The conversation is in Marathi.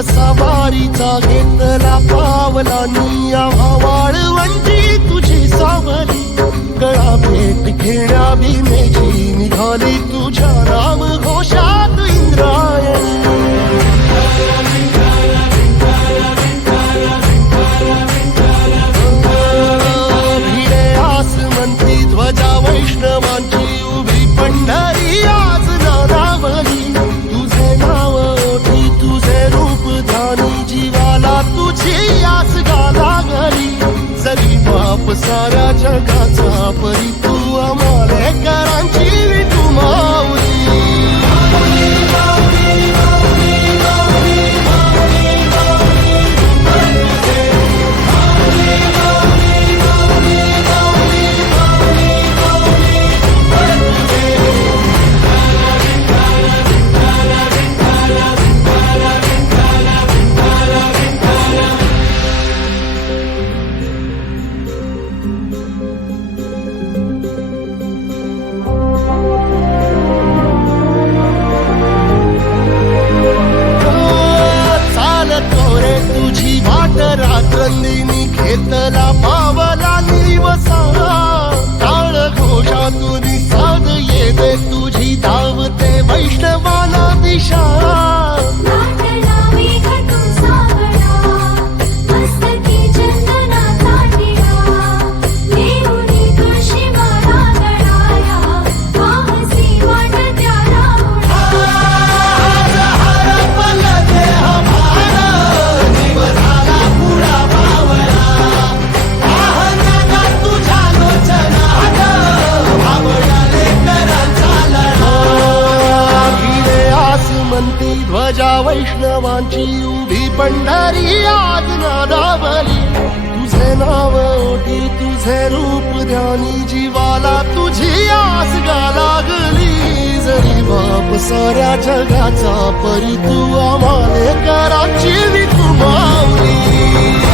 वसा वारीचा घेतला पावला निया वाळवंटी तुझी सावली गळा भेट घेण्या भीमेची निघाली तुझ्या राम घोषात इंद्रायणी भिडे आसमंती ध्वजा वैष्णवांची उभी पंढरी आज नारावली तुझे नाव ओठी तुझे रूप ध्यानी जीवाला तुझी आस गाला गली जरी बाप साऱ्या जगाचा परी तू अमालेकरांची तू माऊली रात्रंदिनी घेतला पावला निवसा टाळ घोषातून साध येते तुझी धावते वैष्णवाला दिशा ध्वजा वैष्णवांची उभी पंढरी आज नादावली तुझे नाव ओठी तुझे रूप ध्यानी जीवाला तुझी आस लागली जरी बाप साऱ्या जगाचा परी तू आम्हालेकरांची तू माऊली